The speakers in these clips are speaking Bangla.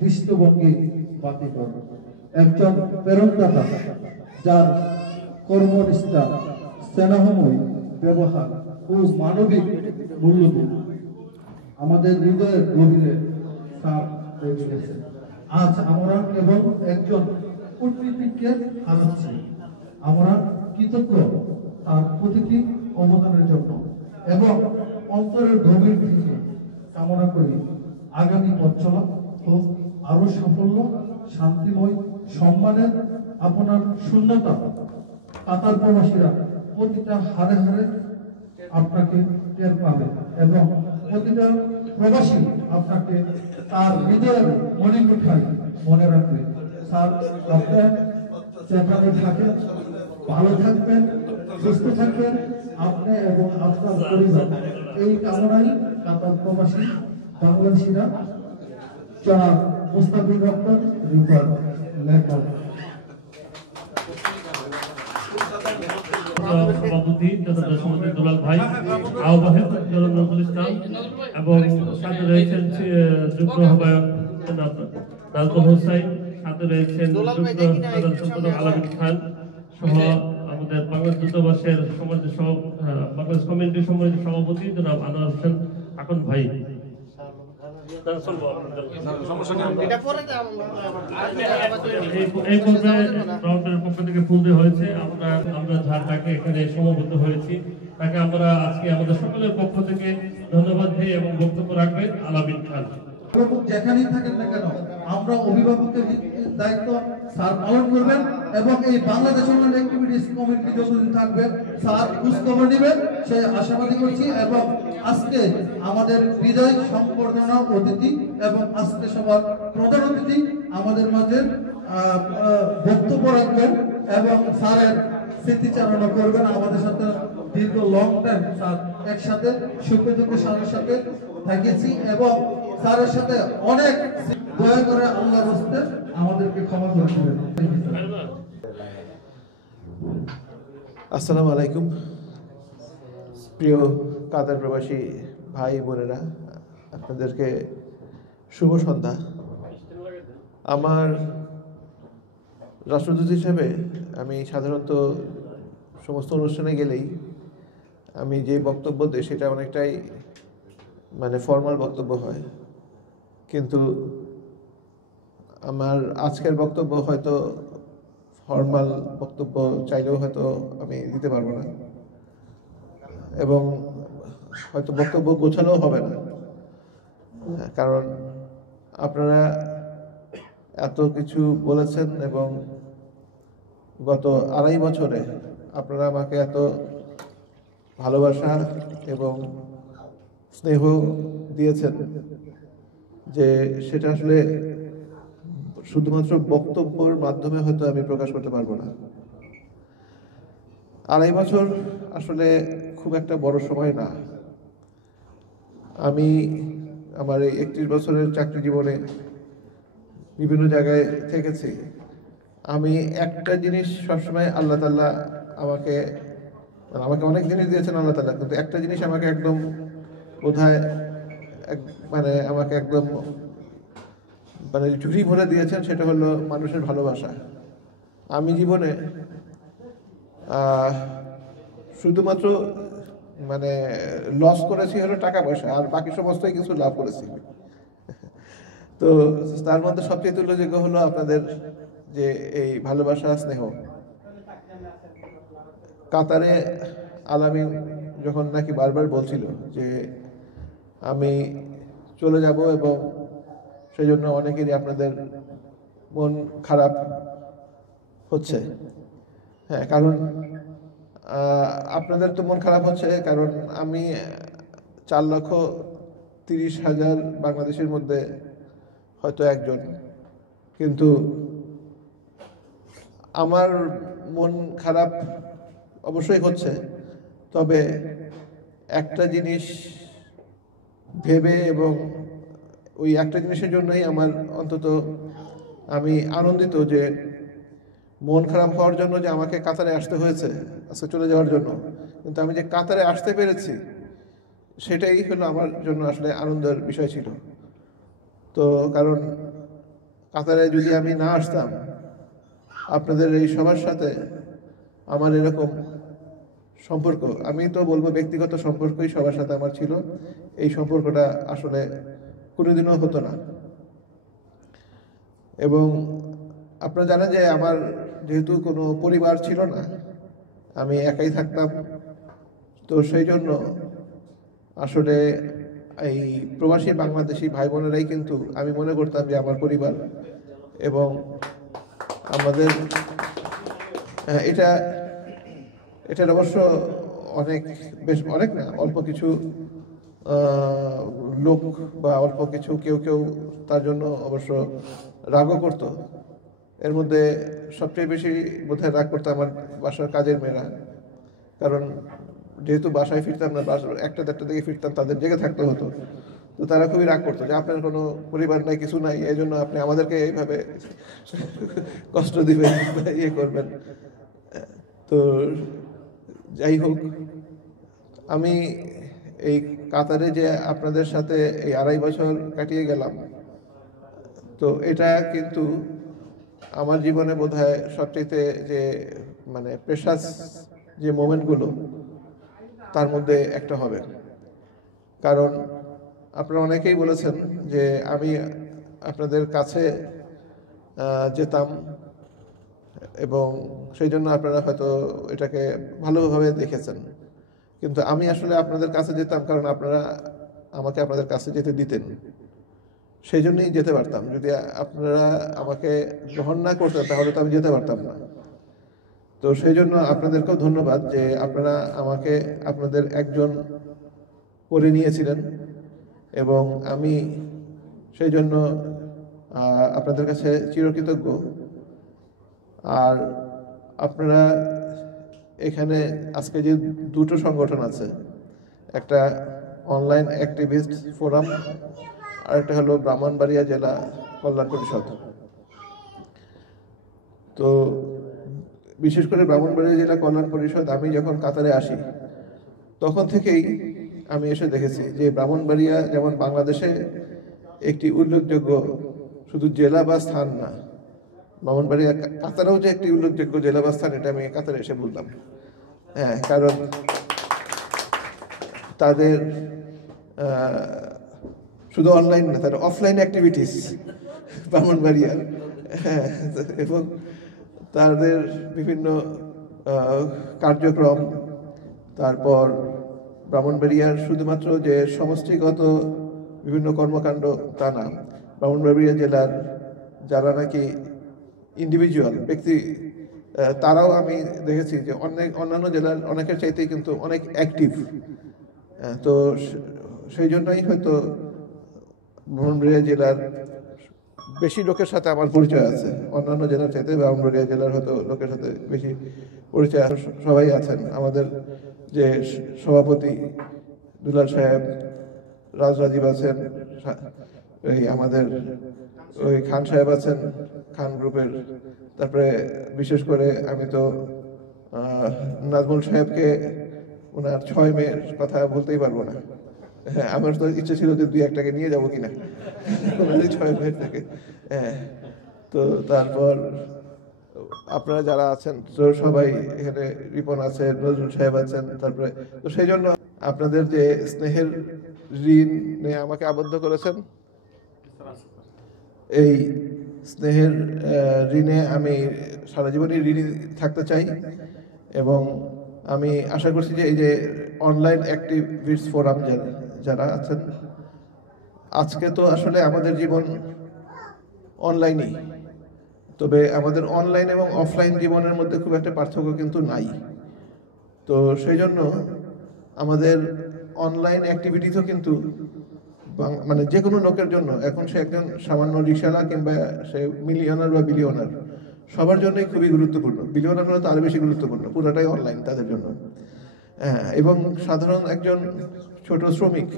দৃষ্টিভঙ্গি বাতিকর একজন প্রেরণদাতা যার কর্মনিষ্ঠা স্নেহময় ব্যবহার ও মানবিক মূল্যবোধ আমাদের হৃদয়ের গভীরে ছাপ রেখে গেছে। আজ আমরা কেবল একজন কূটনীতিককে হারাচ্ছি, আমরা কৃতজ্ঞ তার প্রতিটি অবদানের জন্য এবং অন্তরের গভীর থেকে কামনা করি আগামী পথ চলা হোক আরো সাফল্য, শান্তিময়, সম্মানের। আপনার শূন্যতা কাতার প্রবাসীরা প্রতিটা হারে হারে আপনাকে টের পাবে এবং প্রতিটা প্রবাসী আপনাকে তার হৃদয়ের মণিকোঠায় মনে রাখবে। স্যার, আপনার যেখানে থাকেন ভালো থাকবেন, সুস্থ থাকবেন আপনি এবং আপনার পরিবার, এই কামনাই কাতার প্রবাসী বাংলাদেশিরা জনাব মুস্তাফিজুর রহমান রিপার লেখক। সভাপতি দুলাল ভাই, আহ্বায়ক জনাব নজরুল ইসলাম এবং সাথে রয়েছেন যুগ্ম আহ্বায়ক জনাব নাজমুল হোসাইন, সাথে রয়েছেন যুগ্ম সম্পাদক আলামিন খান সহ আমাদের বাংলাদেশ দূতাবাসের বাংলাদেশ কমিউনিটি সম্মানিত সভাপতি জনাব আনোয়ার হোসেন আকন ভাই। এই পর্যায়ে রাউন্ডের পক্ষ থেকে ফুল দেওয়া হয়েছে। আমরা যাকে এখানে সমবেত হয়েছি তাকে আমরা আজকে আমাদের সকলের পক্ষ থেকে ধন্যবাদ দিই এবং বক্তব্য রাখবেন আলামিন খান। যেখানেই থাকেন না কেন আমরা অভিভাবকের দায়িত্ব স্যার পালন করবেন এবং এই বাংলাদেশ অনলাইন অ্যাক্টিভিটিস কমিটি যতদিন থাকবে স্যার খোঁজখবর নেবেন সেই আশাবাদী করছি। এবং আজকে আমাদের বিজয় সংবর্ধনা অতিথি এবং আজকে সবার প্রধান অতিথি আমাদের মাঝে বক্তব্য রাখবেন এবং স্যারের স্মৃতিচারণা করবেন। আমাদের সাথে দীর্ঘ লং টাইম স্যার একসাথে সুখে দুঃখে স্যারের সাথে থাকিয়েছি এবং স্যারের সাথে অনেক দয়া করে আল্লাহ রাস্তে আমাদেরকে ক্ষমা করে দিবেন। আসসালামু আলাইকুম প্রিয় কাতার প্রবাসী ভাই বোনেরা, আপনাদেরকে শুভ সন্ধ্যা। আমার রাষ্ট্রদূত হিসেবে আমি সাধারণত সমস্ত অনুষ্ঠানে গেলেই আমি যে বক্তব্য দিই সেটা অনেকটাই ফর্মাল বক্তব্য হয়, কিন্তু আমার আজকের বক্তব্য হয়তো ফর্মাল বক্তব্য চাইলেও হয়তো আমি দিতে পারবো না এবং হয়তো বক্তব্য গোছানোও হবে না, কারণ আপনারা এত কিছু বলেছেন এবং গত 2.5 বছরে আপনারা আমাকে এত ভালোবাসা এবং স্নেহ দিয়েছেন যে সেটা আসলে শুধুমাত্র বক্তব্যের মাধ্যমে হয়তো আমি প্রকাশ করতে পারবো না। 2.5 বছর আসলে খুব একটা বড় সময় না। আমি আমার এই 31 বছরের চাকরি জীবনে বিভিন্ন জায়গায় থেকেছি। আমি একটা জিনিস সবসময় আল্লাহ তাআলা আমাকে অনেক জিনিস দিয়েছেন আল্লাহ তাআলা, কিন্তু একটা জিনিস আমাকে একদম বোধহয় আমাকে একদম ঝুড়ি ভরে দিয়েছেন, সেটা হলো মানুষের ভালোবাসা। আমি জীবনে শুধুমাত্র লস করেছি হলো টাকা পয়সা, আর বাকি সমস্তই কিছু লাভ করেছি। তো তার মধ্যে সবচেয়ে উল্লেখযোগ্য হলো আপনাদের যে এই ভালোবাসা স্নেহ। কাতারে আলামিন যখন নাকি বারবার বলছিল যে আমি চলে যাব এবং সেই জন্য অনেকেরই আপনাদের মন খারাপ হচ্ছে। হ্যাঁ, কারণ আপনাদের তো মন খারাপ হচ্ছে কারণ আমি 4,30,000 বাংলাদেশের মধ্যে হয়তো একজন, কিন্তু আমার মন খারাপ অবশ্যই হচ্ছে। তবে একটা জিনিস ভেবে এবং ওই একটা জিনিসের জন্যই আমার অন্তত আমি আনন্দিত যে মন খারাপ হওয়ার জন্য যে আমাকে কাতারে আসতে হয়েছে আজকে চলে যাওয়ার জন্য, কিন্তু আমি যে কাতারে আসতে পেরেছি সেটাই হলো আমার জন্য আসলে আনন্দের বিষয় ছিল। তো তো কারণ কাতারে যদি আমি না আসতাম, আপনাদের এই সবার সাথে আমার এরকম সম্পর্ক, আমি তো বলবো ব্যক্তিগত সম্পর্কই সবার সাথে আমার ছিল, এই সম্পর্কটা আসলে কোনোদিনও হতো না। এবং আপনারা জানেন যে আমার যেহেতু কোনো পরিবার ছিল না, আমি একাই থাকতাম, তো সেই জন্য আসলে এই প্রবাসী বাংলাদেশি ভাই বোনেরাই কিন্তু আমি মনে করতাম যে আমার পরিবার। এবং আমাদের এটার অবশ্য বেশ অনেক না, অল্প কিছু লোক বা অল্প কিছু কেউ তার জন্য অবশ্য রাগও করত। এর মধ্যে সবচেয়ে বেশি বোধহয় রাগ করতো আমার বাসার কাজের মেয়েরা, কারণ যেহেতু বাসায় ফিরতাম না, একটা দেড়টা দিকে ফিরতাম, তাদের জেগে থাকতে হতো। তো তারা খুবই রাগ করতো যে আপনার কোনো পরিবার নাই, কিছু নাই, এই জন্য আপনি আমাদেরকে এইভাবে কষ্ট দিবেন, ইয়ে করবেন। তো যাই হোক, আমি এই কাতারে যে আপনাদের সাথে এই 2.5 বছর কাটিয়ে গেলাম, তো এটা কিন্তু আমার জীবনে বোধহয় সবচেয়ে যে মানে প্রেশাস যে মোমেন্টগুলো তার মধ্যে একটা হবে। কারণ আপনারা অনেকেই বলেছেন যে আমি আপনাদের কাছে যেতাম এবং সেই জন্য আপনারা হয়তো এটাকে ভালোভাবে দেখেছেন, কিন্তু আমি আসলে আপনাদের কাছে যেতাম কারণ আপনারা আমাকে আপনাদের কাছে যেতে দিতেন, সেই জন্যই যেতে পারতাম। যদি আপনারা আমাকে গ্রহণ না করতেন তাহলে তো আমি যেতে পারতাম না। তো সেই জন্য আপনাদেরকেও ধন্যবাদ যে আপনারা আমাকে আপনাদের একজন করে নিয়েছিলেন, এবং আমি সেই জন্য আপনাদের কাছে চিরকৃতজ্ঞ। আর আপনারা এখানে আজকে যে দুটো সংগঠন আছে, একটা অনলাইন অ্যাক্টিভিস্ট ফোরাম আর একটা হলো ব্রাহ্মণবাড়িয়া জেলা কল্যাণ পরিষদ। তো বিশেষ করে ব্রাহ্মণবাড়িয়া জেলা কল্যাণ পরিষদ, আমি যখন কাতারে আসি তখন থেকেই আমি এসে দেখেছি যে ব্রাহ্মণবাড়িয়া যেমন বাংলাদেশে একটি উল্লেখযোগ্য শুধু জেলা বা স্থান না, ব্রাহ্মণবাড়িয়া কাতারেও যে একটি উল্লেখযোগ্য জেলা বা স্থান, এটা আমি কাতারে এসে বললাম। হ্যাঁ, কারণ তাদের শুধু অনলাইন না, তাদের অফলাইন অ্যাক্টিভিটিস ব্রাহ্মণবাড়িয়ার, হ্যাঁ, এবং তাদের বিভিন্ন কার্যক্রম, তারপর ব্রাহ্মণবাড়িয়ার শুধুমাত্র যে সমষ্টিগত বিভিন্ন কর্মকাণ্ড তা না, ব্রাহ্মণবাড়িয়া জেলার যারা নাকি ইন্ডিভিজুয়াল ব্যক্তি, তারাও আমি দেখেছি যে অন্যান্য জেলার অনেকের চাইতেই কিন্তু অনেক অ্যাক্টিভ। তো সেই জন্যই হয়তো ব্রাহ্মণবাড়িয়া জেলার বেশি লোকের সাথে আমার পরিচয় আছে, অন্যান্য জেলার চাইতে ব্রাহ্মণবাড়িয়া জেলার হয়তো লোকের সাথে বেশি পরিচয় সবাই আছেন। আমাদের যে সভাপতি দুলাল সাহেব, রাজীব আছেন, এই আমাদের ওই খান সাহেব আছেন খান গ্রুপের, তারপরে বিশেষ করে আমি তো নাজমুল সাহেবকে ওনার 6 মেয়ের কথা বলতেই পারবো না। হ্যাঁ, আমার তো ইচ্ছে ছিল যে 2-1টাকে নিয়ে যাবো কিনা ওনার 6 মেয়ের থেকে। হ্যাঁ, তো তারপর আপনারা যারা আছেন তো সবাই এখানে, রিপন আছে, নজরুল সাহেব আছেন, তারপরে তো সেই জন্য আপনাদের যে স্নেহের ঋণে আমাকে আবদ্ধ করেছেন, এই স্নেহের ঋণে আমি সারা জীবনই ঋণী থাকতে চাই। এবং আমি আশা করছি যে এই যে অনলাইন অ্যাক্টিভিস্ট ফোরাম যারা আছেন, আজকে তো আসলে আমাদের জীবন অনলাইনই, তবে আমাদের অনলাইন এবং অফলাইন জীবনের মধ্যে খুব একটা পার্থক্য কিন্তু নাই। তো সেই জন্য আমাদের অনলাইন অ্যাক্টিভিটিসও কিন্তু মানে যে কোনো লোকের জন্য, এখন সে একজন সামান্য রিক্সাওয়ালা কিংবা সে মিলিয়নার বা বিলিয়নার, সবার জন্যই খুবই গুরুত্বপূর্ণ। বিলিয়নার হলে তো আরও বেশি গুরুত্বপূর্ণ, পুরোটাই অনলাইন তাদের জন্য। হ্যাঁ, এবং সাধারণ একজন ছোট শ্রমিক,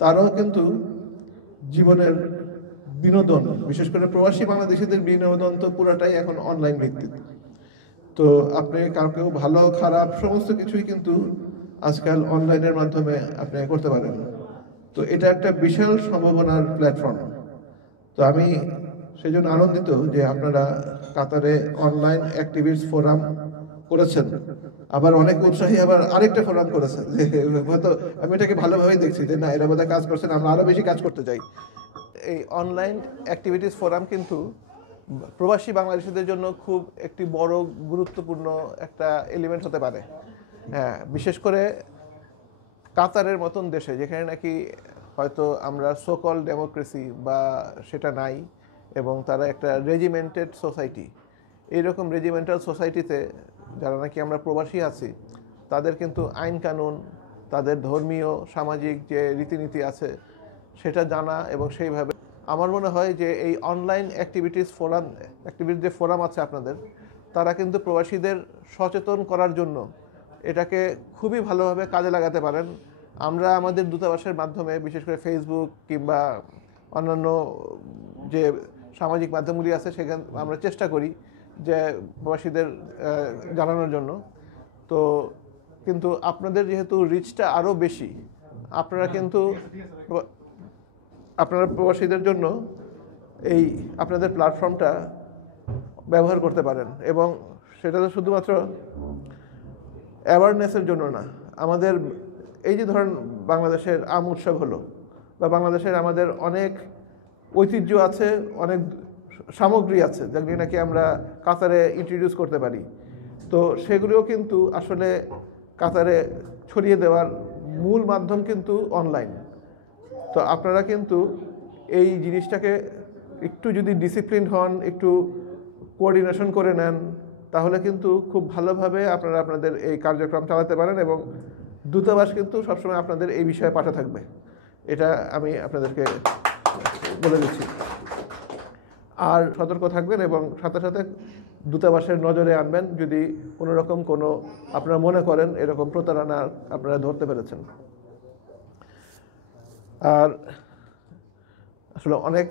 তারও কিন্তু জীবনের বিনোদন, বিশেষ করে প্রবাসী বাংলাদেশিদের বিনোদন তো পুরাটাই এখন অনলাইন ভিত্তিক। তো আপনি কাউকেও ভালো খারাপ সমস্ত কিছুই কিন্তু আজকাল অনলাইনের মাধ্যমে আপনি করতে পারেন। তো এটা একটা বিশাল সম্ভাবনার প্ল্যাটফর্ম। তো আমি সেই জন্য আনন্দিত যে আপনারা কাতারে অনলাইন অ্যাক্টিভিস্ট ফোরাম করেছেন, আবার অনেক উৎসাহী আবার আরেকটা ফোরাম করেছেন, যে হয়তো আমি এটাকে ভালোভাবেই দেখছি যে না এরা বোধহয় কাজ করছেন, আমরা আরও বেশি কাজ করতে চাই। এই অনলাইন অ্যাক্টিভিটিস ফোরাম কিন্তু প্রবাসী বাংলাদেশিদের জন্য খুব একটি বড় গুরুত্বপূর্ণ একটা এলিমেন্ট হতে পারে। হ্যাঁ, বিশেষ করে কাতারের মতন দেশে যেখানে নাকি হয়তো আমরা সোকল ডেমোক্রেসি বা সেটা নাই, এবং তারা একটা রেজিমেন্টেড সোসাইটি। এইরকম রেজিমেন্টাল সোসাইটিতে যারা নাকি আমরা প্রবাসী আছি, তাদের কিন্তু আইন কানুন, তাদের ধর্মীয় সামাজিক যে রীতিনীতি আছে সেটা জানা, এবং সেইভাবে আমার মনে হয় যে এই অনলাইন অ্যাক্টিভিটিস যে ফোরাম আছে আপনাদের, তারা কিন্তু প্রবাসীদের সচেতন করার জন্য এটাকে খুবই ভালোভাবে কাজে লাগাতে পারেন। আমরা আমাদের দূতাবাসের মাধ্যমে, বিশেষ করে ফেসবুক কিংবা অন্যান্য যে সামাজিক মাধ্যমগুলি আছে, সেখানে আমরা চেষ্টা করি যে প্রবাসীদের জানানোর জন্য। তো কিন্তু আপনাদের যেহেতু রিচটা আরও বেশি, আপনারা কিন্তু আপনারা প্রবাসীদের জন্য এই আপনাদের প্ল্যাটফর্মটা ব্যবহার করতে পারেন, এবং সেটা তো শুধুমাত্র অ্যাওয়ারনেসের জন্য না। আমাদের এই যে ধরেন বাংলাদেশের আম উৎসব হলো, বা বাংলাদেশের আমাদের অনেক ঐতিহ্য আছে, অনেক সামগ্রী আছে যেগুলি নাকি আমরা কাতারে ইন্ট্রোডিউস করতে পারি। তো সেগুলিও কিন্তু আসলে কাতারে ছড়িয়ে দেওয়ার মূল মাধ্যম কিন্তু অনলাইন। তো আপনারা কিন্তু এই জিনিসটাকে একটু যদি ডিসিপ্লিন হন, একটু কোঅর্ডিনেশন করে নেন, তাহলে কিন্তু খুব ভালোভাবে আপনারা আপনাদের এই কার্যক্রম চালাতে পারেন, এবং দূতাবাস কিন্তু সবসময় আপনাদের এই বিষয়ে পাশে থাকবে। এটা আমি আপনাদেরকে বলে দিচ্ছি। আর সতর্ক থাকবেন, এবং সাথে সাথে দূতাবাসের নজরে আনবেন যদি কোনো রকম কোনো আপনারা মনে করেন এরকম প্রতারণা আপনারা ধরতে পেরেছেন। আর আসলে অনেক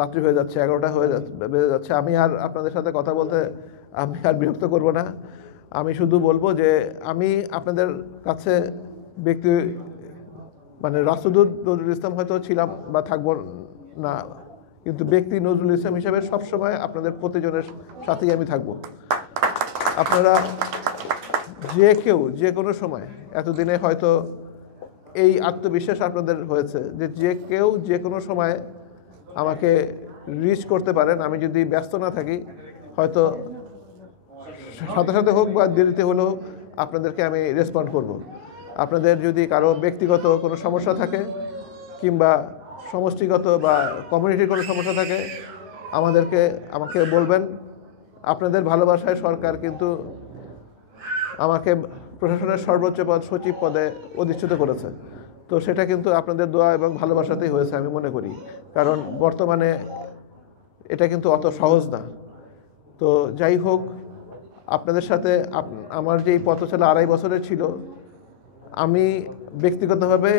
রাত্রি হয়ে যাচ্ছে, 11টা বেজে যাচ্ছে। আমি আর আপনাদের সাথে কথা বলতে আমি আর বিরক্ত করব না। আমি শুধু বলবো যে আমি আপনাদের কাছে মানে রাষ্ট্রদূত নজরুল ইসলাম হয়তো ছিলাম বা থাকবো না, কিন্তু ব্যক্তি নজরুল ইসলাম হিসাবে সবসময় আপনাদের প্রতিজনের সাথেই আমি থাকব। আপনারা যে কেউ যে কোনো সময়, এতদিনে হয়তো এই আত্মবিশ্বাস আপনাদের হয়েছে যে যে কেউ যে কোনো সময় আমাকে রিচ করতে পারেন। আমি যদি ব্যস্ত না থাকি, হয়তো সাথে সাথে হোক বা দেরিতে হলেও আপনাদেরকে আমি রেসপন্ড করব। আপনাদের যদি কারো ব্যক্তিগত কোনো সমস্যা থাকে, কিংবা সমষ্টিগত বা কমিউনিটির কোনো সমস্যা থাকে, আমাকে বলবেন। আপনাদের ভালোবাসায় সরকার কিন্তু আমাকে প্রশাসনের সর্বোচ্চ পদ সচিব পদে অধিষ্ঠিত করেছে। তো সেটা কিন্তু আপনাদের দোয়া এবং ভালোবাসাতেই হয়েছে আমি মনে করি, কারণ বর্তমানে এটা কিন্তু অত সহজ না। তো যাই হোক, আপনাদের সাথে আমার যে এই পথচলা 2.5 বছরের ছিল, আমি ব্যক্তিগতভাবে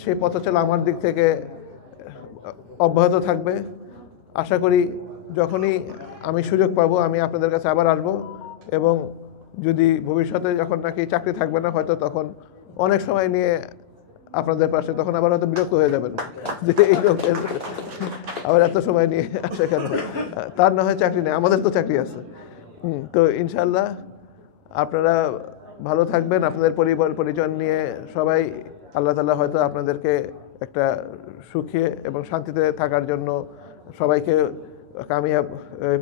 সেই পথচলা আমার দিক থেকে অব্যাহত থাকবে। আশা করি যখনই আমি সুযোগ পাবো আমি আপনাদের কাছে আবার আসবো, এবং যদি ভবিষ্যতে যখন নাকি চাকরি থাকবে না, হয়তো তখন অনেক সময় নিয়ে আপনাদের পাশে, তখন আবার হয়তো বিরক্ত হয়ে যাবেন যে এই লোকের আবার এত সময় নিয়ে আসে কেন। তার না হয় চাকরি নেই, আমাদের তো চাকরি আছে। তো ইনশাল্লাহ আপনারা ভালো থাকবেন, আপনাদের পরিবার পরিজন নিয়ে সবাই। আল্লাহ তাআলা হয়তো আপনাদেরকে একটা সুখী এবং শান্তিতে থাকার জন্য সবাইকে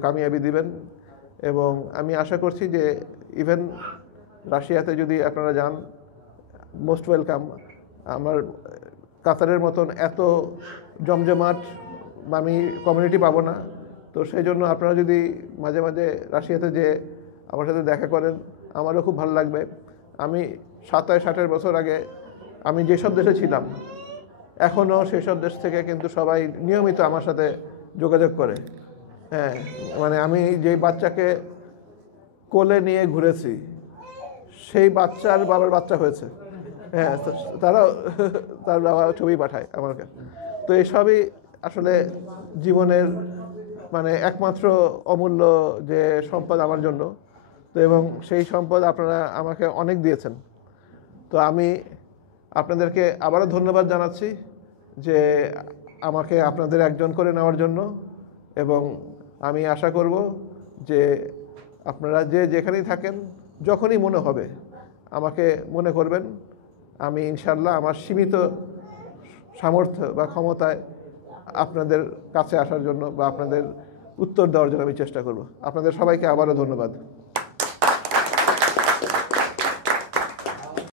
কামিয়াবি দিবেন। এবং আমি আশা করছি যে ইভেন রাশিয়াতে যদি আপনারা যান, মোস্ট ওয়েলকাম। আমার কাতারের মতন এত জমজমাট আমি কমিউনিটি পাবো না। তো সেই জন্য আপনারা যদি মাঝে মাঝে রাশিয়াতে যে আমার সাথে দেখা করেন, আমারও খুব ভালো লাগবে। আমি 27-28 বছর আগে আমি যেসব দেশে ছিলাম, এখনও সেসব দেশ থেকে কিন্তু সবাই নিয়মিত আমার সাথে যোগাযোগ করে। হ্যাঁ, মানে আমি যেই বাচ্চাকে কোলে নিয়ে ঘুরেছি, সেই বাচ্চার বাবার বাচ্চা হয়েছে। হ্যাঁ, তার বাবা ছবি পাঠায় আমার কাছে। তো এইসবই আসলে জীবনের মানে একমাত্র অমূল্য যে সম্পদ আমার জন্য। তো এবং সেই সম্পদ আপনারা আমাকে অনেক দিয়েছেন। তো আমি আপনাদেরকে আবারও ধন্যবাদ জানাচ্ছি যে আমাকে আপনাদের একজন করে নেওয়ার জন্য। এবং আমি আশা করব যে আপনারা যে যেখানেই থাকেন যখনই মনে হবে আমাকে মনে করবেন। আমি ইনশাল্লাহ আমার সীমিত সামর্থ্য বা ক্ষমতায় আপনাদের কাছে আসার জন্য বা আপনাদের উত্তর দেওয়ার জন্য আমি চেষ্টা করব। আপনাদের সবাইকে আবারও ধন্যবাদ।